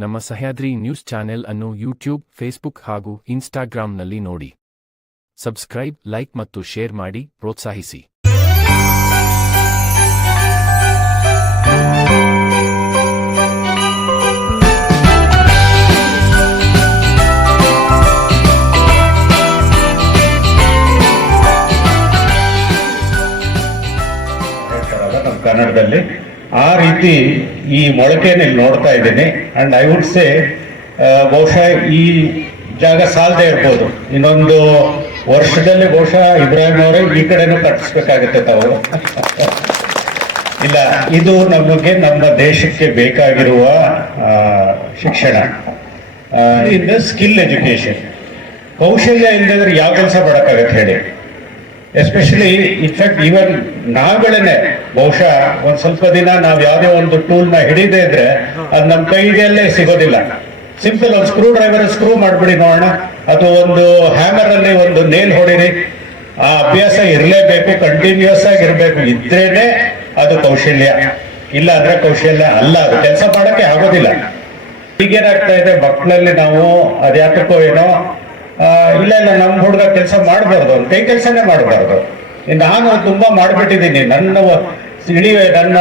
ನಮ್ಮ Sahyadri news channel ಅನ್ನು YouTube, Facebook ಹಾಗೂ ಇನ್ಸ್ಟಾಗ್ರಾಂನಲ್ಲಿ ನೋಡಿ. ಸಬ್ಸ್ಕ್ರೈಬ್, ಲೈಕ್ ಮತ್ತು ಶೇರ್ ಮಾಡಿ ಪ್ರೋತ್ಸಾಹಿಸಿ. ನಮ್ಮ ಕನ್ನಡದಲ್ಲಿ ಆ ರೀತಿ ಈ ಮೊಳಕೆಯನ್ನು ನೋಡ್ತಾ ಇದ್ದೀನಿ. ಅಂಡ್ ಐ ವುಡ್ ಸೇ ಬಹುಶಃ ಈ ಜಾಗ ಸಾಲದೇ ಇರ್ಬೋದು, ಇನ್ನೊಂದು ವರ್ಷದಲ್ಲಿ ಬಹುಶಃ ಇಬ್ರಾಹಿಂ ಅವರೇ ಈ ಕಡೆನೂ ಕಟ್ಟಿಸ್ಬೇಕಾಗುತ್ತೆ ತಾವು. ಇಲ್ಲ, ಇದು ನಮಗೆ ನಮ್ಮ ದೇಶಕ್ಕೆ ಬೇಕಾಗಿರುವ ಶಿಕ್ಷಣ, ಇನ್ ಸ್ಕಿಲ್ ಎಜುಕೇಶನ್. ಕೌಶಲ್ಯ ಇಲ್ಲದಿದ್ರೆ ಯಾವ ಕೆಲಸ ಮಾಡೋಕ್ಕಾಗತ್ತೆ ಹೇಳಿ? ಎಸ್ಪೆಷಲಿ ಇನ್ಫ್ಯಾಕ್ಟ್ ಈವನ್ ನಾವುಗಳೇನೆ ಬಹುಶಃ ಒಂದ್ ಸ್ವಲ್ಪ ದಿನ ನಾವು ಯಾವುದೇ ಒಂದು ಟೂಲ್ನ ಹಿಡಿದೇ ಇದ್ರೆ ಅದು ನಮ್ಮ ಕೈಗೆಲ್ಲೇ ಸಿಗೋದಿಲ್ಲ. ಸಿಂಪಲ್ ಒಂದು ಸ್ಕ್ರೂ ಡ್ರೈವರ್ ಸ್ಕ್ರೂ ಮಾಡ್ಬಿಡಿ ನೋಡೋಣ, ಅಥವಾ ಒಂದು ಹ್ಯಾಮರ್ ಅಲ್ಲಿ ಒಂದು ನೇಲ್ ಹೊಡಿರಿ. ಆ ಅಭ್ಯಾಸ ಇರಲೇಬೇಕು, ಕಂಟಿನ್ಯೂಸ್ ಆಗಿ ಇರಬೇಕು, ಇದ್ರೇನೆ ಅದು ಕೌಶಲ್ಯ. ಇಲ್ಲ ಅಂದ್ರೆ ಕೌಶಲ್ಯ ಅಲ್ಲ, ಅದು ಕೆಲಸ ಮಾಡಕ್ಕೆ ಆಗೋದಿಲ್ಲ. ಈಗೇನಾಗ್ತಾ ಇದೆ ಮಕ್ಕಳಲ್ಲಿ, ನಾವು ಅದ್ಯಾಕೋ ಏನೋ ಇಲ್ಲ ನಮ್ಮ ಹುಡುಗ ಕೆಲಸ ಮಾಡಬಾರ್ದು, ಕೈ ಕೆಲಸನೇ ಮಾಡಬಾರ್ದು. ನಾನು ತುಂಬಾ ಮಾಡ್ಬಿಟ್ಟಿದ್ದೀನಿ, ನನ್ನ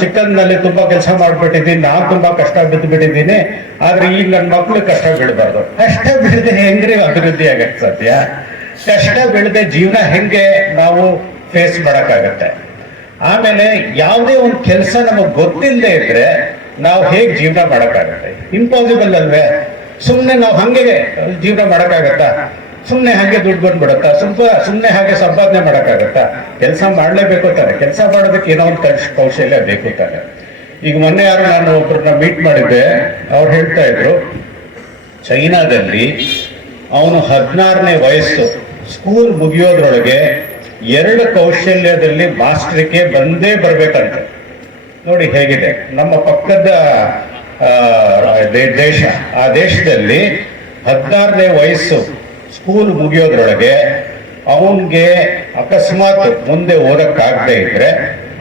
ಚಿಕ್ಕನ್ನಲ್ಲಿ ತುಂಬಾ ಕೆಲಸ ಮಾಡ್ಬಿಟ್ಟಿದ್ದೀನಿ, ನಾನು ತುಂಬಾ ಕಷ್ಟ ಬಿದ್ದು ಬಿಟ್ಟಿದ್ದೀನಿ. ಆದ್ರೆ ಈಗ ನನ್ನ ಮಕ್ಳು ಕಷ್ಟ ಬೀಳಬಾರ್ದು. ಕಷ್ಟ ಬೀಳದೆ ಹೆಂಗ್ರಿ ಅಭಿವೃದ್ಧಿ ಆಗಕ್ಕೆ ಸಾಧ್ಯ? ಕಷ್ಟ ಬೀಳದೆ ಜೀವನ ಹೆಂಗೆ ನಾವು ಫೇಸ್ ಮಾಡಕ್ಕಾಗತ್ತೆ? ಆಮೇಲೆ ಯಾವುದೇ ಒಂದು ಕೆಲಸ ನಮಗ್ ಗೊತ್ತಿಲ್ಲದೆ ಇದ್ರೆ ನಾವು ಹೇಗ್ ಜೀವನ ಮಾಡಕ್ಕಾಗತ್ತೆ? ಇಂಪಾಸಿಬಲ್ ಅಲ್ವೇ? ಸುಮ್ಮನೆ ನಾವು ಹಂಗೆ ಜೀವನ ಮಾಡಕ್ಕಾಗತ್ತಾ? ಸುಮ್ಮನೆ ಹಾಗೆ ದುಡ್ಡು ಬಂದ್ಬಿಡತ್ತಾ? ಸುಮ್ಮನೆ ಹಾಗೆ ಸಂಪಾದನೆ ಮಾಡಕ್ಕಾಗತ್ತಾ? ಕೆಲಸ ಮಾಡ್ಲೇಬೇಕು ತಾನೆ. ಕೆಲಸ ಮಾಡೋದಕ್ಕೆ ಏನೋ ಒಂದು ಕೌಶಲ್ಯ ಬೇಕು ತಾನೆ. ಈಗ ಮೊನ್ನೆ ನಾನು ಒಬ್ಬರನ್ನ ಮೀಟ್ ಮಾಡಿದ್ದೆ, ಅವ್ರು ಹೇಳ್ತಾ ಇದ್ರು ಚೈನಾದಲ್ಲಿ ಅವನು 16ನೇ ವಯಸ್ಸು, ಸ್ಕೂಲ್ ಮುಗಿಯೋದ್ರೊಳಗೆ 2 ಕೌಶಲ್ಯದಲ್ಲಿ ಮಾಸ್ಟರ್ಗೆ ಬಂದೇ ಬರ್ಬೇಕಂತೆ. ನೋಡಿ ಹೇಗಿದೆ ನಮ್ಮ ಪಕ್ಕದ ದೇಶ. ಆ ದೇಶದಲ್ಲಿ 16ನೇ ವಯಸ್ಸು ಸ್ಕೂಲ್ ಮುಗಿಯೋದ್ರೊಳಗೆ ಅವನ್ಗೆ ಅಕಸ್ಮಾತ್ ಮುಂದೆ ಓದಕ್ಕಾಗದೆ ಇದ್ರೆ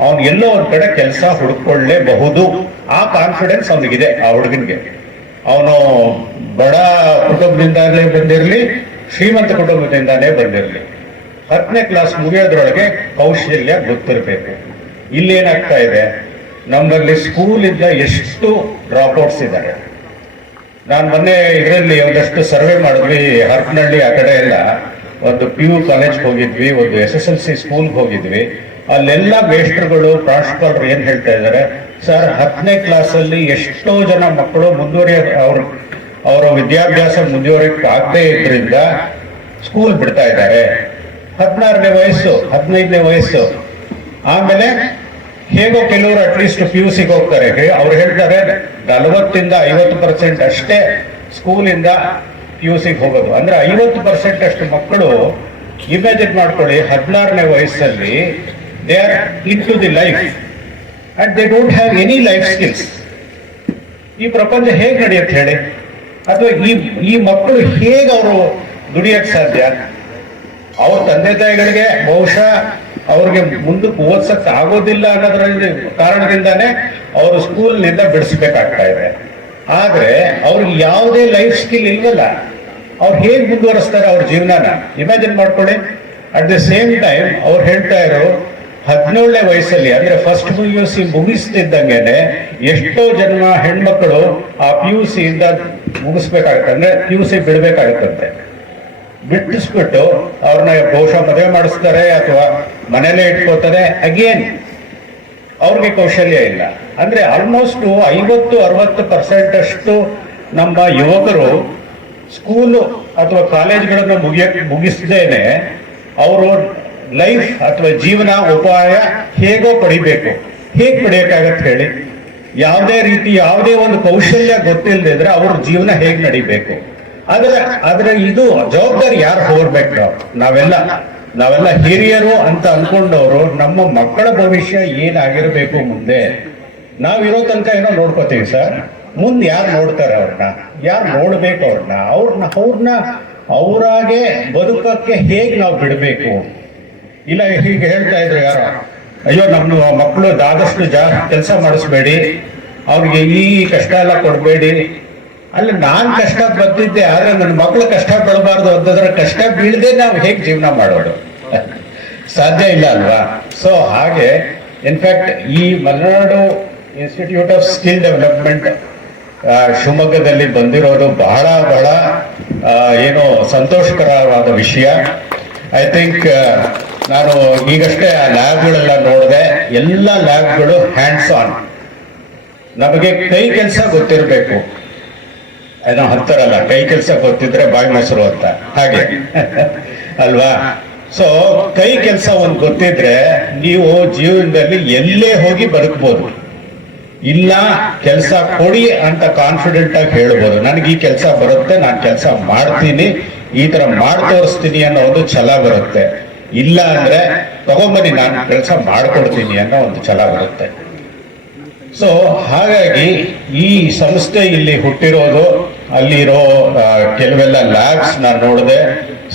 ಅವನ್ ಎಲ್ಲೋ ಒಂದ್ ಕಡೆ ಕೆಲಸ ಹುಡ್ಕೊಳ್ಳೇಬಹುದು. ಆ ಕಾನ್ಫಿಡೆನ್ಸ್ ಅವನಿಗಿದೆ, ಆ ಹುಡುಗನ್ಗೆ. ಅವನು ಬಡ ಕುಟುಂಬದಿಂದಾನೇ ಬಂದಿರಲಿ, ಶ್ರೀಮಂತ ಕುಟುಂಬದಿಂದಾನೇ ಬಂದಿರಲಿ, 10ನೇ ಕ್ಲಾಸ್ ಮುಗಿಯೋದ್ರೊಳಗೆ ಕೌಶಲ್ಯ ಗೊತ್ತಿರಬೇಕು. ಇಲ್ಲೇನಾಗ್ತಾ ಇದೆ, ನಮ್ಮಲ್ಲಿ ಸ್ಕೂಲಿಂದ ಎಷ್ಟು ಡ್ರಾಪ್ಔಟ್ಸ್ ಇದ್ದಾರೆ. ನಾನು ಮೊನ್ನೆ ಇದರಲ್ಲಿ ಒಂದಷ್ಟು ಸರ್ವೆ ಮಾಡಿದ್ವಿ, ಹರಪನಹಳ್ಳಿ ಆ ಕಡೆ ಎಲ್ಲ. ಒಂದು PU ಕಾಲೇಜ್ ಹೋಗಿದ್ವಿ, ಒಂದು SSLC ಸ್ಕೂಲ್ಗೆ ಹೋಗಿದ್ವಿ. ಅಲ್ಲೆಲ್ಲ ಮೇಸ್ಟರ್ಗಳು, ಪ್ರಾಂಶುಪಾಲರು ಏನ್ ಹೇಳ್ತಾ ಇದ್ದಾರೆ, ಸರ್ 10ನೇ ಕ್ಲಾಸಲ್ಲಿ ಎಷ್ಟೋ ಜನ ಮಕ್ಕಳು ಅವರ ವಿದ್ಯಾಭ್ಯಾಸ ಮುಂದುವರಿಯಕ್ಕೆ ಆಗದೆ ಇದ್ರಿಂದ ಸ್ಕೂಲ್ ಬಿಡ್ತಾ ಇದ್ದಾರೆ. 16ನೇ ವಯಸ್ಸು, 15ನೇ ವಯಸ್ಸು. ಆಮೇಲೆ ಹೇಗೋ ಕೆಲವರು ಅಟ್ಲೀಸ್ಟ್ PUCಗೆ ಹೋಗ್ತಾರೆ. ಅವ್ರು ಹೇಳ್ತಾರೆ 40 to 50% ಅಷ್ಟೇ ಸ್ಕೂಲಿಂದ PUCಗೆ ಹೋಗೋದು. ಅಂದ್ರೆ 50% ಅಷ್ಟು ಮಕ್ಕಳು, ಇಮ್ಯಾಜಿನ್ ಮಾಡ್ಕೊಳ್ಳಿ, 16ನೇ ವಯಸ್ಸಲ್ಲಿ they are into the life and they don't have any life skills. ಈ ಪ್ರಪಂಚ ಹೇಗೆ ನಡೆಯುತ್ತೆ ಹೇಳಿ? ಅಥವಾ ಈ ಮಕ್ಕಳು ಹೇಗೆ ಅವರು ದುಡಿಯಕ್ಕೆ ಸಾಧ್ಯ? ಅವ್ರ ತಂದೆ ತಾಯಿಗಳಿಗೆ ಬಹುಶಃ ಅವ್ರಿಗೆ ಮುಂದಕ್ಕೆ ಓದ್ಸಕ್ ಆಗೋದಿಲ್ಲ ಅನ್ನೋದ್ರಲ್ಲಿ ಕಾರಣದಿಂದಾನೇ ಅವರು ಸ್ಕೂಲ್ನಿಂದ ಬಿಡಿಸ್ಬೇಕಾಗ್ತಾ ಇದೆ. ಆದ್ರೆ ಅವ್ರಿಗೆ ಯಾವುದೇ ಲೈಫ್ ಸ್ಕಿಲ್ ಇಲ್ವಲ್ಲ, ಅವ್ರು ಹೇಗೆ ಮುಂದುವರಿಸ್ತಾರೆ ಅವ್ರ ಜೀವನನ? ಇಮ್ಯಾಜಿನ್ ಮಾಡ್ಕೊಳ್ಳಿ. ಅಟ್ ದ ಸೇಮ್ ಟೈಮ್ ಅವ್ರು ಹೇಳ್ತಾ ಇರೋ 17ನೇ ವಯಸ್ಸಲ್ಲಿ, ಅಂದ್ರೆ ಫಸ್ಟ್ PUC ಮುಗಿಸ್ತಿದ್ದಂಗೆನೆ ಎಷ್ಟೋ ಜನ ಹೆಣ್ಮಕ್ಳು ಆ PUC ಇಂದ ಮುಗಿಸ್ಬೇಕಾಗತ್ತೆ, ಅಂದ್ರೆ PUC ಬಿಡ್ಬೇಕಾಗತ್ತಂತೆ. ಬಿಟ್ಟಿಸ್ಬಿಟ್ಟು ಅವ್ರನ್ನ ಬಹುಶಃ ಮದುವೆ ಮಾಡಿಸ್ತಾರೆ ಅಥವಾ ಮನೇಲೆ ಇಟ್ಕೋತಾರೆ. ಅಗೇನ್ ಅವ್ರಿಗೆ ಕೌಶಲ್ಯ ಇಲ್ಲ. ಅಂದ್ರೆ ಆಲ್ಮೋಸ್ಟ್ 50-60% ಅಷ್ಟು ನಮ್ಮ ಯುವಕರು ಸ್ಕೂಲು ಅಥವಾ ಕಾಲೇಜ್ಗಳನ್ನು ಮುಗಿಸದೇನೆ ಅವರು ಲೈಫ್ ಅಥವಾ ಜೀವನ ಉಪಾಯ ಹೇಗೋ ಪಡಿಬೇಕು. ಹೇಗೆ ಪಡಿಯಕ್ಕಾಗತ್ತೆ ಹೇಳಿ? ಯಾವುದೇ ರೀತಿ ಯಾವುದೇ ಒಂದು ಕೌಶಲ್ಯ ಗೊತ್ತಿಲ್ಲದಿದ್ರೆ ಅವ್ರ ಜೀವನ ಹೇಗೆ ನಡಿಬೇಕು? ಆದ್ರೆ ಇದು ಜವಾಬ್ದಾರಿ ಯಾರು ಹೊರಬೇಕು? ನಾವೆಲ್ಲ ಹಿರಿಯರು ಅಂತ ಅನ್ಕೊಂಡವರು ನಮ್ಮ ಮಕ್ಕಳ ಭವಿಷ್ಯ ಏನಾಗಿರ್ಬೇಕು ಮುಂದೆ. ನಾವಿರೋ ತನಕ ಏನೋ ನೋಡ್ಕೋತೀವಿ ಸರ್, ಮುಂದೆ ಯಾರು ನೋಡ್ತಾರೆ ಅವ್ರನ್ನ? ಯಾರು ನೋಡ್ಬೇಕು ಅವ್ರನ್ನ ಅವರಾಗೆ ಬದುಕಕ್ಕೆ ಹೇಗೆ ನಾವು ಬಿಡಬೇಕು? ಇಲ್ಲ ಹೀಗೆ ಹೇಳ್ತಾ ಇದ್ರು ಯಾರೋ, ಅಯ್ಯೋ ನಮ್ಮ ಮಕ್ಕಳು ಆದಷ್ಟು ಕೆಲಸ ಮಾಡಿಸ್ಬೇಡಿ, ಅವ್ರಿಗೆ ಈ ಕಷ್ಟ ಎಲ್ಲ ಕೊಡಬೇಡಿ, ಅಲ್ಲ ನಾನ್ ಕಷ್ಟ ಬಂದಿದ್ದೆ, ಆದ್ರೆ ನನ್ನ ಮಕ್ಕಳು ಕಷ್ಟ ಬೀಳಬಾರ್ದು ಅಂತಂದ್ರೆ ಕಷ್ಟ ಬೀಳದೆ ನಾವು ಹೇಗೆ ಜೀವನ ಮಾಡೋದು? ಸಾಧ್ಯ ಇಲ್ಲ ಅಲ್ವಾ? ಸೊ ಹಾಗೆ ಇನ್ಫ್ಯಾಕ್ಟ್ ಈ Malenadu institute of skill development ಶಿವಮೊಗ್ಗದಲ್ಲಿ ಬಂದಿರೋದು ಬಹಳ ಬಹಳ ಏನು ಸಂತೋಷಕರವಾದ ವಿಷಯ. ಐ ಥಿಂಕ್ ನಾನು ಈಗಷ್ಟೇ ಆ ಲ್ಯಾಬ್ಗಳೆಲ್ಲ ನೋಡಿದೆ. ಎಲ್ಲ ಲ್ಯಾಬ್ಗಳು ಹ್ಯಾಂಡ್ಸ್ ಆನ್. ನಮಗೆ ಕೈ ಕೆಲಸ ಗೊತ್ತಿರಬೇಕು, ಏನೋ ಹತ್ತಾರಲ್ಲ, ಕೈ ಕೆಲಸ ಗೊತ್ತಿದ್ರೆ ಬಾಯಿ ಮೊಸರು ಅಂತ, ಹಾಗೆ ಅಲ್ವಾ? ಸೊ ಕೈ ಕೆಲಸ ಒಂದು ಗೊತ್ತಿದ್ರೆ ನೀವು ಜೀವನದಲ್ಲಿ ಎಲ್ಲೇ ಹೋಗಿ ಬದುಕ್ಬೋದು. ಇಲ್ಲ ಕೆಲಸ ಕೊಡಿ ಅಂತ ಕಾನ್ಫಿಡೆಂಟ್ ಆಗಿ ಹೇಳ್ಬೋದು, ನನಗೆ ಈ ಕೆಲಸ ಬರುತ್ತೆ, ನಾನು ಕೆಲಸ ಮಾಡ್ತೀನಿ, ಈ ತರ ಮಾಡಿ ತೋರಿಸ್ತೀನಿ ಅನ್ನೋ ಒಂದು ಛಲ ಬರುತ್ತೆ. ಇಲ್ಲ ಅಂದ್ರೆ ತಗೊಂಬನ್ನಿ ನಾನು ಕೆಲಸ ಮಾಡ್ಕೊಡ್ತೀನಿ ಅನ್ನೋ ಒಂದು ಛಲ ಬರುತ್ತೆ. ಸೊ ಹಾಗಾಗಿ ಈ ಸಂಸ್ಥೆ ಇಲ್ಲಿ ಹುಟ್ಟಿರೋದು, ಅಲ್ಲಿರೋ ಕೆಲವೆಲ್ಲ ಲ್ಯಾಬ್ಸ್ ನಾನು ನೋಡಿದೆ.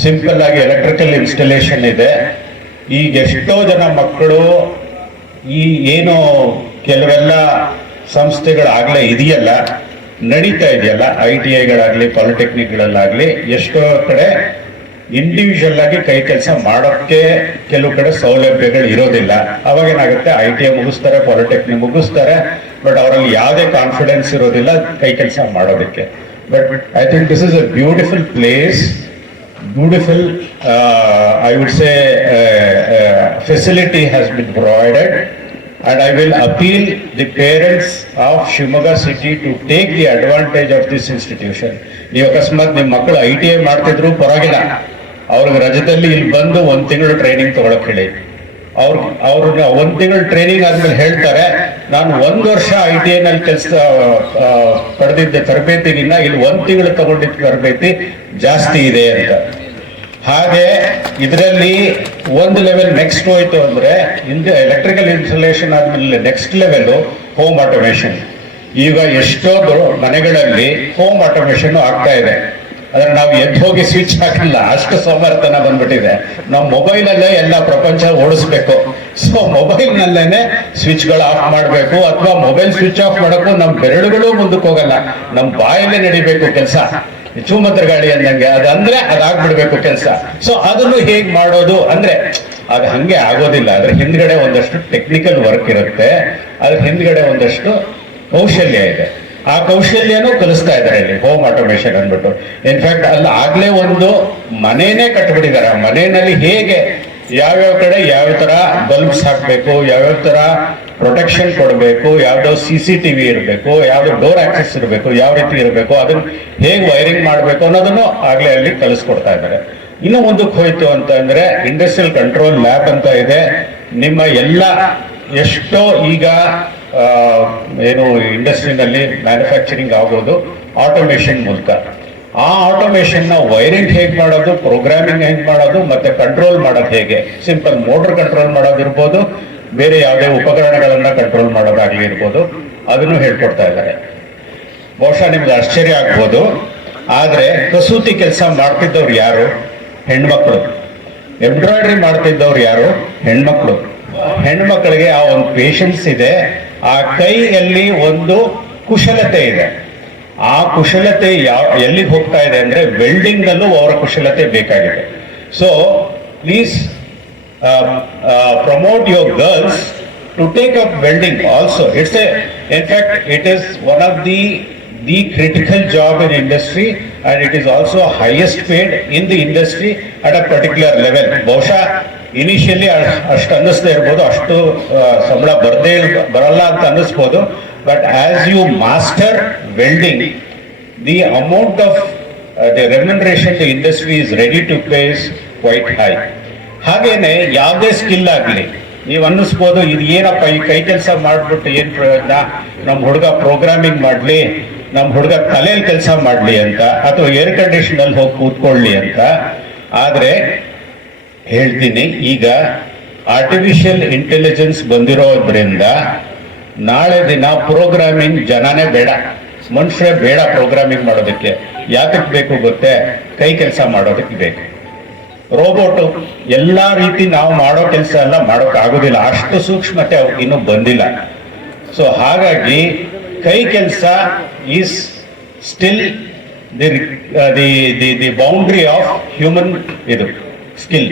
ಸಿಂಪಲ್ ಆಗಿ ಎಲೆಕ್ಟ್ರಿಕಲ್ ಇನ್ಸ್ಟಾಲೇಷನ್ ಇದೆ. ಈಗ ಎಷ್ಟೋ ಜನ ಮಕ್ಕಳು ಈ ಏನು ಕೆಲವೆಲ್ಲ ಸಂಸ್ಥೆಗಳಾಗಲೇ ಇದೆಯಲ್ಲ, ನಡೀತಾ ಇದೆಯಲ್ಲ, ITIಗಳಾಗ್ಲಿ ಪಾಲಿಟೆಕ್ನಿಕ್ಗಳಲ್ಲಾಗ್ಲಿ, ಎಷ್ಟೋ ಕಡೆ ಇಂಡಿವಿಜುವಲ್ ಆಗಿ ಕೈ ಕೆಲಸ ಮಾಡೋಕ್ಕೆ ಕೆಲವು ಕಡೆ ಸೌಲಭ್ಯಗಳು ಇರೋದಿಲ್ಲ. ಅವಾಗ ಏನಾಗುತ್ತೆ, ITI ಮುಗಿಸ್ತಾರೆ, ಪಾಲಿಟೆಕ್ನಿಕ್ ಮುಗಿಸ್ತಾರೆ, ಬಟ್ ಅವರಲ್ಲಿ ಯಾವುದೇ ಕಾನ್ಫಿಡೆನ್ಸ್ ಇರೋದಿಲ್ಲ ಕೈ ಕೆಲಸ ಮಾಡೋದಕ್ಕೆ. But I think this is a beautiful place, beautiful I would say facility has been provided, and I will appeal the parents of Shimoga city to take the advantage of this institution. ನೀವು ಅಕಸ್ಮಾತ್ ನಿಮ್ಮ ಮಕ್ಕಳು ITI ಮಾಡ್ತಿದ್ರು ಪರವಾಗಿಲ್ಲ, ಅವ್ರಿಗೆ ರಜದಲ್ಲಿ ಇಲ್ಲಿ ಬಂದು 1 ತಿಂಗಳು ಟ್ರೈನಿಂಗ್ ತಗೊಳಕ್ ಹೇಳಿ. ಅವ್ರಿಗೆ 1 ತಿಂಗಳು ಟ್ರೈನಿಂಗ್ ಆದ್ಮೇಲೆ ಹೇಳ್ತಾರೆ, ನಾನು 1 ವರ್ಷ ITI ನಲ್ಲಿ ಕೆಲಸ ಪಡೆದಿದ್ದ ತರಬೇತಿಗಿನ್ನ ಇಲ್ಲಿ 1 ತಿಂಗಳು ತಗೊಂಡಿದ್ದ ತರಬೇತಿ ಜಾಸ್ತಿ ಇದೆ ಅಂತ. ಹಾಗೆ ಇದರಲ್ಲಿ ಒಂದು ಲೆವೆಲ್ ನೆಕ್ಸ್ಟ್ ಹೋಯ್ತು ಅಂದ್ರೆ, ಎಲೆಕ್ಟ್ರಿಕಲ್ ಇನ್ಸ್ಟಾಲೇಷನ್ ಆದ್ಮೇಲೆ ನೆಕ್ಸ್ಟ್ ಲೆವೆಲ್ ಹೋಮ್ ಆಟೋಮೇಷನ್. ಈಗ ಎಷ್ಟೊಂದು ಮನೆಗಳಲ್ಲಿ ಹೋಮ್ ಆಟೋಮೇಷನ್ ಆಗ್ತಾ ಇದೆ. ಆದ್ರೆ ನಾವು ಎದ್ದು ಹೋಗಿ ಸ್ವಿಚ್ ಹಾಕಿಲ್ಲ, ಅಷ್ಟು ಸೋಮಾರಿತನ ಬಂದ್ಬಿಟ್ಟಿದೆ. ನಾವು ಮೊಬೈಲಲ್ಲೇ ಎಲ್ಲ ಪ್ರಪಂಚ ಓಡಿಸ್ಬೇಕು. ಸೊ ಮೊಬೈಲ್ನಲ್ಲೇನೆ ಸ್ವಿಚ್ಗಳು ಆಫ್ ಮಾಡಬೇಕು, ಅಥವಾ ಮೊಬೈಲ್ ಸ್ವಿಚ್ ಆಫ್ ಮಾಡೋಕ್ಕೂ ನಮ್ಮ ಬೆರಳುಗಳು ಮುಂದಕ್ಕೆ ಹೋಗಲ್ಲ, ನಮ್ಮ ಬಾಯಲ್ಲೇ ನಡಿಬೇಕು ಕೆಲಸ. ಚೂಮತ್ರ ಗಾಳಿ ಅಂದಂಗೆ ಅದಂದ್ರೆ ಅದಾಗ್ಬಿಡ್ಬೇಕು ಕೆಲಸ. ಸೊ ಅದನ್ನು ಹೇಗ್ ಮಾಡೋದು ಅಂದ್ರೆ ಅದು ಹಂಗೆ ಆಗೋದಿಲ್ಲ. ಅದ್ರ ಹಿಂದ್ಗಡೆ ಒಂದಷ್ಟು ಟೆಕ್ನಿಕಲ್ ವರ್ಕ್ ಇರುತ್ತೆ, ಅದ್ರ ಹಿಂದ್ಗಡೆ ಒಂದಷ್ಟು ಕೌಶಲ್ಯ ಇದೆ. ಆ ಕೌಶಲ್ಯನೂ ಕಲಿಸ್ತಾ ಇದ್ದಾರೆ ಇಲ್ಲಿ ಹೋಮ್ ಆಟೋಮೇಷನ್ ಅಂದ್ಬಿಟ್ಟು. ಇನ್ಫ್ಯಾಕ್ಟ್ ಅಲ್ಲಿ ಆಗ್ಲೇ ಒಂದು ಮನೇನೆ ಕಟ್ಬಿಟ್ಟಿದ್ದಾರೆ. ಆ ಮನೆಯಲ್ಲಿ ಹೇಗೆ ಯಾವ್ಯಾವ ಕಡೆ ಯಾವ ತರ ಬಲ್ಬ್ಸ್ ಹಾಕ್ಬೇಕು, ಯಾವ್ಯಾವ ತರ ಪ್ರೊಟೆಕ್ಷನ್ ಕೊಡಬೇಕು, ಯಾವ್ದೋ CCTV ಇರಬೇಕು, ಯಾವ್ದು ಡೋರ್ ಆಕ್ಸೆಸ್ ಇರಬೇಕು, ಯಾವ ರೀತಿ ಇರಬೇಕು, ಅದನ್ನ ಹೇಗೆ ವೈರಿಂಗ್ ಮಾಡಬೇಕು ಅನ್ನೋದನ್ನು ಆಗ್ಲೇ ಅಲ್ಲಿ ಕಲಿಸ್ಕೊಡ್ತಾ ಇದ್ದಾರೆ. ಇನ್ನು ಮುಂದಕ್ಕೆ ಹೋಯ್ತು ಅಂತ ಅಂದ್ರೆ ಇಂಡಸ್ಟ್ರಿಯಲ್ ಕಂಟ್ರೋಲ್ ಲ್ಯಾಬ್ ಅಂತ ಇದೆ. ನಿಮ್ಮ ಎಲ್ಲ ಎಷ್ಟೋ ಈಗ ಏನು ಇಂಡಸ್ಟ್ರಿನಲ್ಲಿ ಮ್ಯಾನುಫ್ಯಾಕ್ಚರಿಂಗ್ ಆಗೋದು ಆಟೋಮೇಷನ್ ಮೂಲಕ. ಆ ಆಟೋಮೇಷನ್ ನ ವೈರಿಂಗ್ ಹೇಗೆ ಮಾಡೋದು, ಪ್ರೋಗ್ರಾಮಿಂಗ್ ಹೇಗೆ ಮಾಡೋದು, ಮತ್ತೆ ಕಂಟ್ರೋಲ್ ಮಾಡೋದು ಹೇಗೆ, ಸಿಂಪಲ್ ಮೋಟರ್ ಕಂಟ್ರೋಲ್ ಮಾಡೋದಿರ್ಬೋದು, ಬೇರೆ ಯಾವುದೇ ಉಪಕರಣಗಳನ್ನ ಕಂಟ್ರೋಲ್ ಮಾಡೋದಾಗ್ಲಿ ಇರ್ಬೋದು, ಅದನ್ನು ಹೇಳ್ಕೊಡ್ತಾ ಇದ್ದಾರೆ. ಬಹುಶಃ ನಿಮ್ಗೆ ಆಶ್ಚರ್ಯ ಆಗ್ಬೋದು, ಆದ್ರೆ ಕಸೂತಿ ಕೆಲಸ ಮಾಡ್ತಿದ್ದವ್ರು ಯಾರು? ಹೆಣ್ಮಕ್ಳು. ಎಂಬ್ರಾಯ್ಡ್ರಿ ಮಾಡ್ತಿದ್ದವ್ರು ಯಾರು? ಹೆಣ್ಮಕ್ಳು. ಹೆಣ್ಮಕ್ಳಿಗೆ ಆ ಒಂದು ಪೇಷನ್ಸ್ ಇದೆ, ಆ ಕೈಯಲ್ಲಿ ಒಂದು ಕುಶಲತೆ ಇದೆ. ಆ ಕುಶಲತೆ ಎಲ್ಲಿಗೆ ಹೋಗ್ತಾ ಇದೆ ಅಂದ್ರೆ ವೆಲ್ಡಿಂಗ್ ನಲ್ಲೂ ಅವರ ಕುಶಲತೆ ಬೇಕಾಗಿದೆ. So please promote your girls to take up welding also. In fact, it is one of the critical job in industry, and it is also highest paid in the industry at a particular level. ಬಹುಶಃ initially ಅಷ್ಟು ಅನ್ನಿಸ್ದೇ ಇರ್ಬೋದು, ಅಷ್ಟು ಸಂಬಳ ಬರಲ್ಲ ಅಂತ ಅನ್ನಿಸ್ಬೋದು. But as you master welding, the amount of the remuneration the industry is ready to pay is quite high. ಹಾಗೇನೆ ಯಾವುದೇ ಸ್ಕಿಲ್ ಆಗಲಿ, ನೀವು ಅನ್ನಿಸ್ಬೋದು ಇದು ಏನಪ್ಪ ಈ ಕೈ ಕೆಲಸ ಮಾಡ್ಬಿಟ್ಟು ಏನ್ ಪ್ರಯೋಜನ, ನಮ್ಮ ಹುಡುಗ ಪ್ರೋಗ್ರಾಮಿಂಗ್ ಮಾಡ್ಲಿ, ನಮ್ಮ ಹುಡುಗ ತಲೆಯಲ್ಲಿ ಕೆಲಸ ಮಾಡ್ಲಿ ಅಂತ, ಅಥವಾ ಏರ್ ಕಂಡೀಷನ್ ಅಲ್ಲಿ ಹೋಗಿ ಕೂತ್ಕೊಳ್ಳಿ ಅಂತ. ಆದ್ರೆ ಹೇಳ್ತೀನಿ, ಈಗ ಆರ್ಟಿಫಿಷಿಯಲ್ ಇಂಟೆಲಿಜೆನ್ಸ್ ಬಂದಿರೋದ್ರಿಂದ ನಾಳೆ ದಿನ ಪ್ರೋಗ್ರಾಮಿಂಗ್ ಜನನೇ ಬೇಡ, ಮನುಷ್ಯರೇ ಬೇಡ ಪ್ರೋಗ್ರಾಮಿಂಗ್ ಮಾಡೋದಕ್ಕೆ. ಯಾತಕ್ಕೆ ಬೇಕು ಗೊತ್ತೇ? ಕೈ ಕೆಲಸ ಮಾಡೋದಕ್ಕೆ ಬೇಕು. ರೋಬೋಟು ಎಲ್ಲಾ ರೀತಿ ನಾವು ಮಾಡೋ ಕೆಲಸ ಎಲ್ಲ ಮಾಡೋಕೆ ಆಗೋದಿಲ್ಲ, ಅಷ್ಟು ಸೂಕ್ಷ್ಮತೆ ಇನ್ನೂ ಬಂದಿಲ್ಲ. ಸೊ ಹಾಗಾಗಿ ಕೈ ಕೆಲಸ is still the boundary of human skill.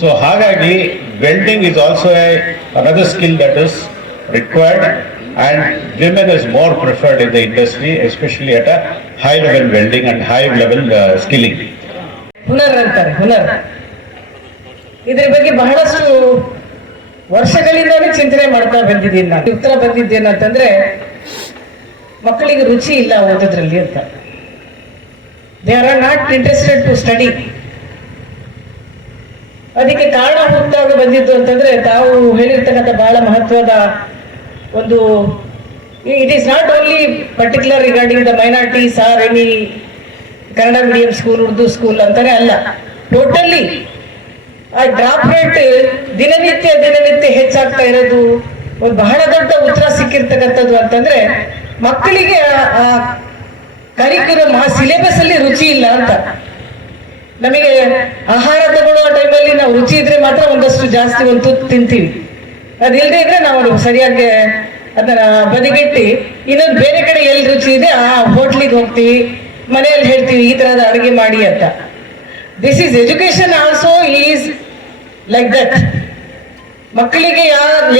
So ಹಾಗಾಗಿ welding is also another skill that is required, and women is more preferred in the industry, especially at a high level welding and high level skilling. Hunar ಅಂತಾರೆ, ಹುನರ್. ಇದ್ರ ಬಗ್ಗೆ ಬಹಳಷ್ಟು ವರ್ಷಗಳಿಂದಲೇ ಚಿಂತನೆ ಮಾಡ್ತಾ ಬಂದಿದ್ದೀನಿ ನಾನು. ಉತ್ತರ ಬಂದಿದ್ದೇನಂತಂದ್ರೆ ಮಕ್ಕಳಿಗೆ ರುಚಿ ಇಲ್ಲ ಓದೋದ್ರಲ್ಲಿ ಅಂತ. They are not interested to study. ಅದಕ್ಕೆ ಕಾರಣ ಹುಟ್ಟಾಗ ಬಂದಿದ್ದು ಅಂತಂದ್ರೆ ತಾವು ಹೇಳಿರ್ತಕ್ಕಂಥ ಬಹಳ ಮಹತ್ವದ ಒಂದು, it is not only particular regarding the minorities R any Kannada medium school, Urdu school ಅಂತಾನೆ ಅಲ್ಲ, ಟೋಟಲಿ ಆ ಡ್ರಾಪ್ ರೇಟ್ ದಿನನಿತ್ಯ ಹೆಚ್ಚಾಗ್ತಾ ಇರೋದು ಒಂದು ಬಹಳ ದೊಡ್ಡ ಉತ್ತರ ಸಿಕ್ಕಿರ್ತಕ್ಕಂಥದ್ದು ಅಂತಂದ್ರೆ ಮಕ್ಕಳಿಗೆ ಆ ಕರಿಕ್ಯುಲಮ್, ಆ ಸಿಲೆಬಸ್ ಅಲ್ಲಿ ರುಚಿ ಇಲ್ಲ ಅಂತ. ನಮಗೆ ಆಹಾರ ತಗೊಳ್ಳುವ ಟೈಮಲ್ಲಿ ನಾವು ರುಚಿ ಇದ್ರೆ ಮಾತ್ರ ಒಂದಷ್ಟು ಜಾಸ್ತಿ ಒಂದು ತುತ್ತು ತಿಂತೀವಿ. ಅದಿಲ್ಲದೆ ಇದ್ರೆ ನಾವು ಸರಿಯಾಗಿ ಅದನ್ನ ಬದಿಗಿಟ್ಟು ಇನ್ನೊಂದು ಬೇರೆ ಕಡೆ ಎಲ್ಲಿ ರುಚಿ ಇದೆ ಆ ಹೋಟ್ಲಿಗೆ ಹೋಗ್ತೀವಿ, ಮನೆಯಲ್ಲಿ ಹೇಳ್ತೀವಿ ಈ ತರಹದ ಅಡುಗೆ ಮಾಡಿ ಅಂತ. This is education also is like that. ಮಕ್ಕಳಿಗೆ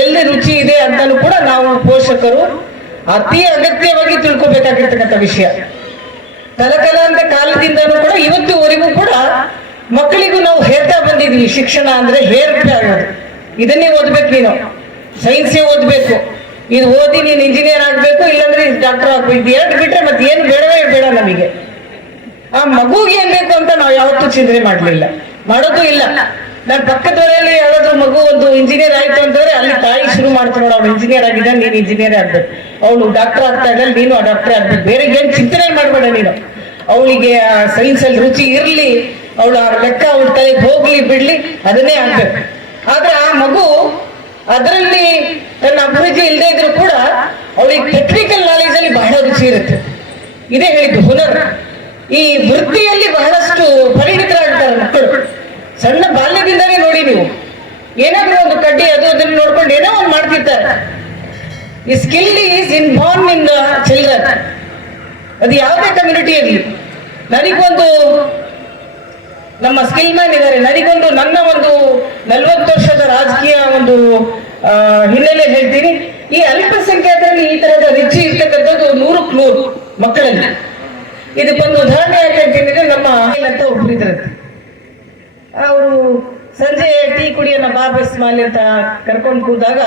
ಎಲ್ಲಿ ರುಚಿ ಇದೆ ಅಂತಾನು ಕೂಡ ನಾವು ಪೋಷಕರು ಅತಿ ಅಗತ್ಯವಾಗಿ ತಿಳ್ಕೊಬೇಕಾಗಿರ್ತಕ್ಕಂಥ ವಿಷಯ. ತಲಕಲಾಂತ ಕಾಲದಿಂದನೂ ಕೂಡ ಇವತ್ತುವರೆಗೂ ಕೂಡ ಮಕ್ಕಳಿಗೂ ನಾವು ಹೇಳ್ತಾ ಬಂದಿದ್ವಿ, ಶಿಕ್ಷಣ ಅಂದ್ರೆ ಹೇರ್ಪೆ ಆಗೋದು. ಇದನ್ನೇ ಓದ್ಬೇಕು, ನೀನು ಸೈನ್ಸೇ ಓದ್ಬೇಕು, ಇದು ಓದಿ ನೀನು ಇಂಜಿನಿಯರ್ ಆಗ್ಬೇಕು, ಇಲ್ಲಾಂದ್ರೆ ಡಾಕ್ಟರ್ ಆಗ್ಬೇಕು. ಎರಡು ಬಿಟ್ರೆ ಮತ್ತೆ ಏನು ಬೇಡವೇ ಬೇಡ ನಮಗೆ. ಆ ಮಗುಗೆ ಏನ್ ಬೇಕು ಅಂತ ನಾವು ಯಾವತ್ತೂ ಚಿಂತನೆ ಮಾಡ್ಲಿಲ್ಲ, ಮಾಡೋದು ಇಲ್ಲ. ನಾನು ಪಕ್ಕದವರಲ್ಲಿ ಯಾವ್ದಾದ್ರು ಮಗು ಒಂದು ಇಂಜಿನಿಯರ್ ಆಯ್ತು ಅಂತಂದ್ರೆ ಅಲ್ಲಿ ತಾಯಿ ಶುರು ಮಾಡ್ತಾರೆ, ನೋಡು ಅವ್ನು ಇಂಜಿನಿಯರ್ ಆಗಿದ್ದಾನೆ, ನೀನು ಇಂಜಿನಿಯರ್ ಆಗ್ಬೇಕು, ಅವಳು ಡಾಕ್ಟರ್ ಆಗ್ತಾ ಇದ್ದಲ್ಲಿ ನೀನು ಆ ಡಾಕ್ಟರ್ ಆಗ್ಬೇಕು, ಬೇರೆ ಏನ್ ಚಿಂತನೆ ಮಾಡ್ಬೇಡ ನೀನು. ಅವಳಿಗೆ ಸೈನ್ಸ್ ಅಲ್ಲಿ ರುಚಿ ಇರ್ಲಿ, ಅವಳು ಆ ಲೆಕ್ಕ ಅವಳ ತಲೆಗೆ ಹೋಗ್ಲಿ ಬಿಡ್ಲಿ, ಅದನ್ನೇ ಆಗ್ಬೇಕು. ಆದ್ರೆ ಆ ಮಗು ಅದರಲ್ಲಿ ತನ್ನ ಅಭಿರುಚಿ ಇಲ್ಲದೆ ಇದ್ರು ಕೂಡ ಅವಳಿಗೆ ಟೆಕ್ನಿಕಲ್ ನಾಲೆಜ್ ಅಲ್ಲಿ ಬಹಳ ರುಚಿ ಇರುತ್ತೆ. ಇದೇ ಹೇಳಿದ್ದು ಹುನರ್. ಈ ವೃತ್ತಿಯಲ್ಲಿ ಬಹಳಷ್ಟು ಪರಿಣಿತರಾಗ್ತಾರೆ ಮಕ್ಕಳು. ಸಣ್ಣ ಬಾಲ್ಯದಿಂದಲೇ ನೋಡಿ ನೀವು, ಏನಾದ್ರೂ ಒಂದು ಕಡ್ಡಿ ಅದನ್ನ ನೋಡ್ಕೊಂಡು ಏನೋ ಒಂದು ಮಾಡ್ತಿರ್ತಾರೆ. ಈ skill is in born in the children. ಅದು ಯಾವುದೇ ಕಮ್ಯುನಿಟಿ ಇರಲಿ. ನನಗೊಂದು ನಮ್ಮ ಸ್ಕಿಲ್ ಮ್ಯಾನ್ ಇದ್ದಾರೆ, ನನಗೊಂದು ನನ್ನ ಒಂದು 40 ವರ್ಷದ ರಾಜಕೀಯ ಒಂದು ಹಿನ್ನೆಲೆ ಹೇಳ್ತೀನಿ. ಈ ಅಲ್ಪಸಂಖ್ಯಾತರಲ್ಲಿ ಈ ತರದ ರುಚಿ ಇರ್ತಕ್ಕಂಥದ್ದು 100ಕ್ಕೆ 100 ಮಕ್ಕಳಲ್ಲಿ. ಇದಕ್ಕೊಂದು ಉದಾಹರಣೆ ಯಾಕೆ ಹೇಳ್ತೀನಿ, ನಮ್ಮ ಅಂತ ಒಬ್ಬರಿದ್ರೆ ಅವರು ಸಂಜೆ ಟೀ ಕುಡಿಯೋಣ ಬಾ ಬಸ್ ಮಾಲಿ ಅಂತ ಕರ್ಕೊಂಡು ಕೂದಾಗ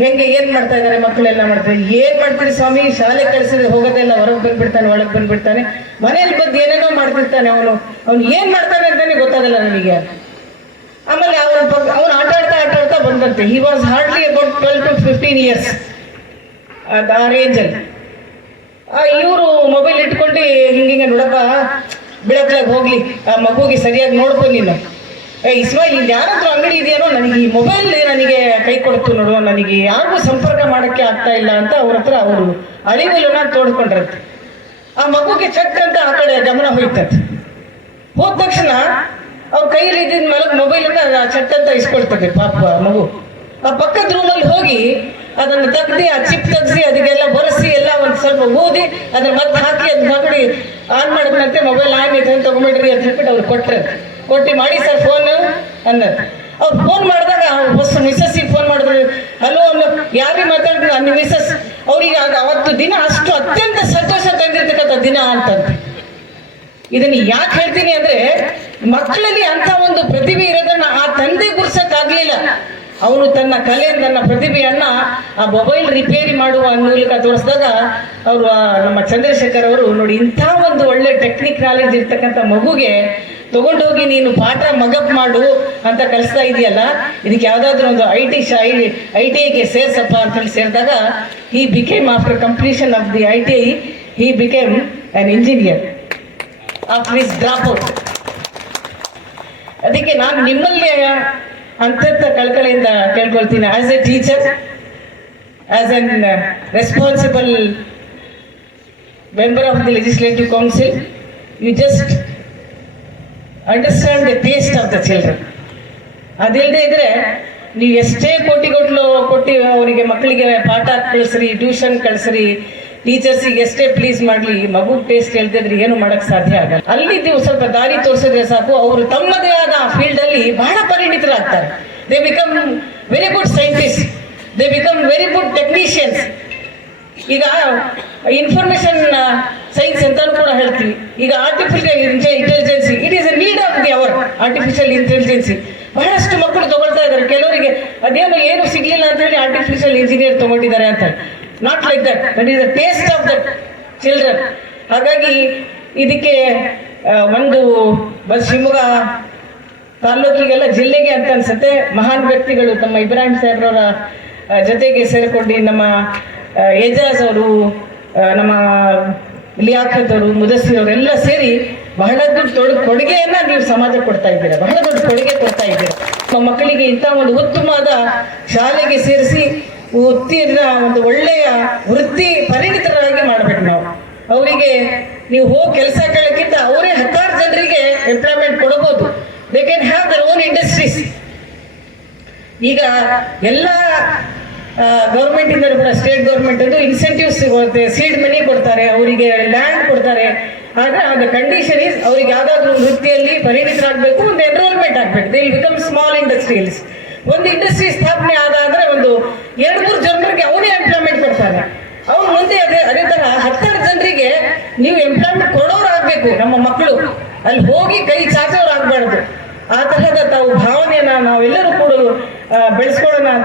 ಹೆಂಗೆ ಏನ್ ಮಾಡ್ತಾ ಇದಾರೆ ಮಕ್ಕಳೆಲ್ಲ ಮಾಡ್ತಾರೆ. ಏನ್ ಮಾಡ್ತೀರಿ ಸ್ವಾಮಿ, ಶಾಲೆ ಕಳಿಸಿದ್ರೆ ಹೋಗೋದೆಲ್ಲ ಹೊರಗೆ ಬಂದ್ಬಿಡ್ತಾನೆ, ಒಳಗೆ ಬಂದ್ಬಿಡ್ತಾನೆ, ಮನೇಲಿ ಬಂದು ಏನೇನೋ ಮಾಡ್ತಿರ್ತಾನೆ, ಅವನು ಏನ್ ಮಾಡ್ತಾನೆ ಅಂತಾನೆ ಗೊತ್ತಾಗಲ್ಲ ನನಗೆ. ಆಮೇಲೆ ಅವನು ಆಟ ಆಡ್ತಾ ಬಂದಂತೆ. He was hardly about 12 to 15 years ಆ ರೇಂಜ್ ಅಲ್ಲಿ. ಇವರು ಮೊಬೈಲ್ ಇಟ್ಕೊಂಡು ಹಿಂಗೆ ನೋಡಪ್ಪ ಬೆಳಕಲಾಗ ಹೋಗ್ಲಿ, ಆ ಮಗುಗೆ ಸರಿಯಾಗಿ ನೋಡ್ಕೊ ನೀನು. ಇಸ್ಮಾಯಿಲ್, ಇಲ್ಲಿ ಯಾರಾದ್ರೂ ಅಂಗಡಿ ಇದೆಯೇನೋ, ನನಗೆ ಈ ಮೊಬೈಲ್ ನನಗೆ ಕೈ ಕೊಡ್ತು ನೋಡುವ, ನನಗೆ ಯಾರಿಗೂ ಸಂಪರ್ಕ ಮಾಡಕ್ಕೆ ಆಗ್ತಾ ಇಲ್ಲ ಅಂತ ಅವ್ರ ಹತ್ರ ಅವರು ಅಳಿವಲನ್ನ ತೋಡ್ಕೊಂಡಿರತ್ತೆ. ಆ ಮಗುಗೆ ಚಕ್ ಅಂತ ಆ ಕಡೆ ಗಮನ ಹೋಯ್ತಂತೆ. ಹೋದ ತಕ್ಷಣ ಅವ್ರ ಕೈಯಲ್ಲಿ ಇದ್ದಿದ್ದ ಮೇಲೆ ಮೊಬೈಲ್ ಅನ್ನ ಚಟ್ ಅಂತ ಇಸ್ಕೊಳ್ತದೆ ಪಾಪ ಮಗು. ಆ ಪಕ್ಕದ ರೂಮಲ್ಲಿ ಹೋಗಿ ಅದನ್ನು ತೆಗ್ದು ಆ ಚಿಪ್ ತೆಗ್ಸಿ ಅದಕ್ಕೆಲ್ಲ ಬರೆಸಿ ಎಲ್ಲ ಒಂದು ಸ್ವಲ್ಪ ಓದಿ ಅದನ್ನ ಮತ್ತೆ ಹಾಕಿ ಅದ್ ಮಗಡಿ ಆನ್ ಮಾಡಿದ್ನಂತೆ. ಮೊಬೈಲ್ ಆನ್ ಐತೆ ಅಂತ ತಗೊಂಬಿಡ್ರಿ ಅಂತ ಹೇಳ್ಬಿಟ್ಟು ಅವ್ರು ಕೊಟ್ಟು ಮಾಡಿ ಸರ್ ಫೋನ್ ಅನ್ನತ್. ಅವ್ರು ಫೋನ್ ಮಾಡಿದಾಗ ಹೊಸ ಮಿಸಸ್ಸಿಗೆ ಫೋನ್ ಮಾಡಿದ್ರು. ಹಲೋ ಅನ್ನೋ, ಯಾರಿಗೆ ಮಾತಾಡಿದ್ರು ನನ್ನ ಮಿಸಸ್. ಅವ್ರಿಗೆ ಅವತ್ತು ದಿನ ಅಷ್ಟು ಅತ್ಯಂತ ಸಂತೋಷ ತಂದಿರ್ತಕ್ಕಂಥ ದಿನ ಅಂತಂತೆ. ಇದನ್ನ ಯಾಕೆ ಹೇಳ್ತೀನಿ ಅಂದ್ರೆ, ಮಕ್ಕಳಲ್ಲಿ ಅಂತ ಒಂದು ಪ್ರತಿಭೆ ಇರೋದನ್ನ ಆ ತಂದೆ ಗುರ್ಸಕ್ಕಾಗ್ಲಿಲ್ಲ. ಅವನು ತನ್ನ ಕಲೆ, ತನ್ನ ಪ್ರತಿಭೆಯನ್ನ ಆ ಮೊಬೈಲ್ ರಿಪೇರಿ ಮಾಡುವ ಮೂಲಕ ತೋರಿಸಿದಾಗ ಅವರು ನಮ್ಮ ಚಂದ್ರಶೇಖರ್ ಅವರು ನೋಡಿ, ಇಂಥ ಒಂದು ಒಳ್ಳೆ ಟೆಕ್ನಿಕ್ ನಾಲೆಜ್ ಇರ್ತಕ್ಕಂಥ ಮಗುಗೆ ತಗೊಂಡೋಗಿ ನೀನು ಪಾಠ ಮಗಪ್ ಮಾಡು ಅಂತ ಕಲಿಸ್ತಾ ಇದೆಯಲ್ಲ, ಇದಕ್ಕೆ ಯಾವ್ದಾದ್ರು ಒಂದು ITIಗೆ ಸೇರ್ಸಪ್ಪ ಅಂತ ಹೇಳಿ ಸೇರಿದಾಗ he became, after completion of the ITI, he became an engineer after his drop out. ಅದಕ್ಕೆ ನಾನು ನಿಮ್ಮಲ್ಲಿ ಅಂತಂತ ಕಳ್ಕಳಿಯಿಂದ ಕೇಳ್ಕೊಳ್ತೀನಿ, as a teacher, as an responsible member of the legislative council, you just understand the taste of the children. ಅದಿಲ್ಲದೆ ಇದ್ರೆ ನೀವು ಎಷ್ಟೇ ಕೋಟಿಗಟ್ಟಲು ಕೊಟ್ಟು ಅವರಿಗೆ ಮಕ್ಕಳಿಗೆ ಪಾಠ ಕಳಿಸ್ರಿ, ಟ್ಯೂಷನ್ ಕಳಿಸ್ರಿ, ಟೀಚರ್ಸಿಗೆ ಎಷ್ಟೇ ಪ್ಲೀಸ್ ಮಾಡಲಿ, ಮಗು ಟೇಸ್ಟ್ ಹೇಳ್ತಿದ್ರೆ ಏನು ಮಾಡಕ್ ಸಾಧ್ಯ ಆಗಲ್ಲ. ಅಲ್ಲಿ ನೀವು ಸ್ವಲ್ಪ ದಾರಿ ತೋರಿಸಿದ್ರೆ ಸಾಕು, ಅವರು ತಮ್ಮದೇ ಆದ ಫೀಲ್ಡ್ ಅಲ್ಲಿ ಬಹಳ ಪರಿಣಿತರಾಗ್ತಾರೆ. They become very good scientist, they become very good technicians. ಈಗ ಇನ್ಫಾರ್ಮೇಶನ್ ಸೈನ್ಸ್ ಅಂತಾನು ಕೂಡ ಹೇಳ್ತೀವಿ. ಈಗ artificial intelligence, it is a need of the hour. Artificial intelligence ಬಹಳಷ್ಟು ಮಕ್ಕಳು ತಗೊಳ್ತಾ ಇದ್ದಾರೆ. ಕೆಲವರಿಗೆ ಏನು ಸಿಗ್ಲಿಲ್ಲ ಅಂತ ಹೇಳಿ ಆರ್ಟಿಫಿಷಿಯಲ್ ಇಂಜಿನಿಯರ್ ತಗೊಂಡಿದ್ದಾರೆ ಅಂತ. Not like that, that is the taste of that children. ಹಾಗಾಗಿ ಇದಕ್ಕೆ ಒಂದು ಶಿವಮೊಗ್ಗ ತಾಲ್ಲೂಕಿಗೆಲ್ಲ ಜಿಲ್ಲೆಗೆ ಅಂತ ಅನ್ಸುತ್ತೆ ಮಹಾನ್ ವ್ಯಕ್ತಿಗಳು ತಮ್ಮ ಇಬ್ರಾಹಿಂ ಸಾಹೇಬ್ರವರ ಜೊತೆಗೆ ಸೇರಿಕೊಂಡು ನಮ್ಮ ಏಜಾಜ್ ಅವರು, ನಮ್ಮ ಲಿಯಾಖತ್ ಅವರು, ಮುದಸ್ಸಿರ್ ಅವರೆಲ್ಲ ಸೇರಿ ಬಹಳ ದೊಡ್ಡ ಕೊಡುಗೆಯನ್ನ ನೀವು ಸಮಾಜಕ್ಕೆ ಕೊಡ್ತಾ ಇದ್ದೀರಾ, ಬಹಳ ದೊಡ್ಡ ಕೊಡುಗೆ ಕೊಡ್ತಾ ಇದ್ದೀರಾ. ನಮ್ಮ ಮಕ್ಕಳಿಗೆ ಇಂಥ ಒಂದು ಉತ್ತಮವಾದ ಶಾಲೆಗೆ ಸೇರಿಸಿ ಉತ್ತೀರ್ಣ ಒಂದು ಒಳ್ಳೆಯ ವೃತ್ತಿ ಪರಿಣಿತರಾಗಿ ಮಾಡ್ಬೇಕು ನಾವು. ಅವರಿಗೆ ನೀವು ಹೋಗಿ ಕೆಲಸ ಕೇಳಕ್ಕಿಂತ ಅವರೇ 10 ಜನರಿಗೆ ಎಂಪ್ಲಾಯ್ಮೆಂಟ್ ಕೊಡಬಹುದು. They can have their own industries. ಈಗ ಎಲ್ಲ ಗೌರ್ಮೆಂಟ್ ಇಂದ ಕೂಡ ಸ್ಟೇಟ್ ಗೌರ್ಮೆಂಟ್ ಅದು ಇನ್ಸೆಂಟಿವ್ಸ್ ಸಿಗುತ್ತೆ, ಸೀಡ್ ಮನಿ ಕೊಡ್ತಾರೆ, ಅವರಿಗೆ ಲ್ಯಾಂಡ್ ಕೊಡ್ತಾರೆ. ಆದ್ರೆ ಆದ ಕಂಡೀಷನ್ ಇಸ್ ಅವ್ರಿಗೆ ಯಾವ್ದಾದ್ರು ವೃತ್ತಿಯಲ್ಲಿ ಪರಿಣಿತರಾಗಬೇಕು, ಒಂದು ಎನ್ರೋಲ್ಮೆಂಟ್ ಆಗ್ಬೇಕು. They will become small industrials. ಒಂದು ಇಂಡಸ್ಟ್ರಿ ಸ್ಥಾಪನೆ ಆದಾದ್ರೆ ಒಂದು 2-3 ಜನರಿಗೆ ಅವನೇ ಎಂಪ್ಲಾಯ್ಮೆಂಟ್ ಕೊಡ್ತಾರೆ. ಅವ್ರು ಮುಂದೆ ಅದೇ ತರ 10 ಜನರಿಗೆ ನೀವು ಎಂಪ್ಲಾಯ್ಮೆಂಟ್ ಕೊಡೋರಾಗಬೇಕು. ನಮ್ಮ ಮಕ್ಕಳು ಅಲ್ಲಿ ಹೋಗಿ ಕೈ ಚಾಚೋರಾಗಬಾರ್ದು. ಆ ತರಹದ ತಾವು ಭಾವನೆಯನ್ನ ನಾವೆಲ್ಲರೂ ಕೂಡ ಬೆಳೆಸ್ಕೊಳ್ಳೋಣ ಅಂತ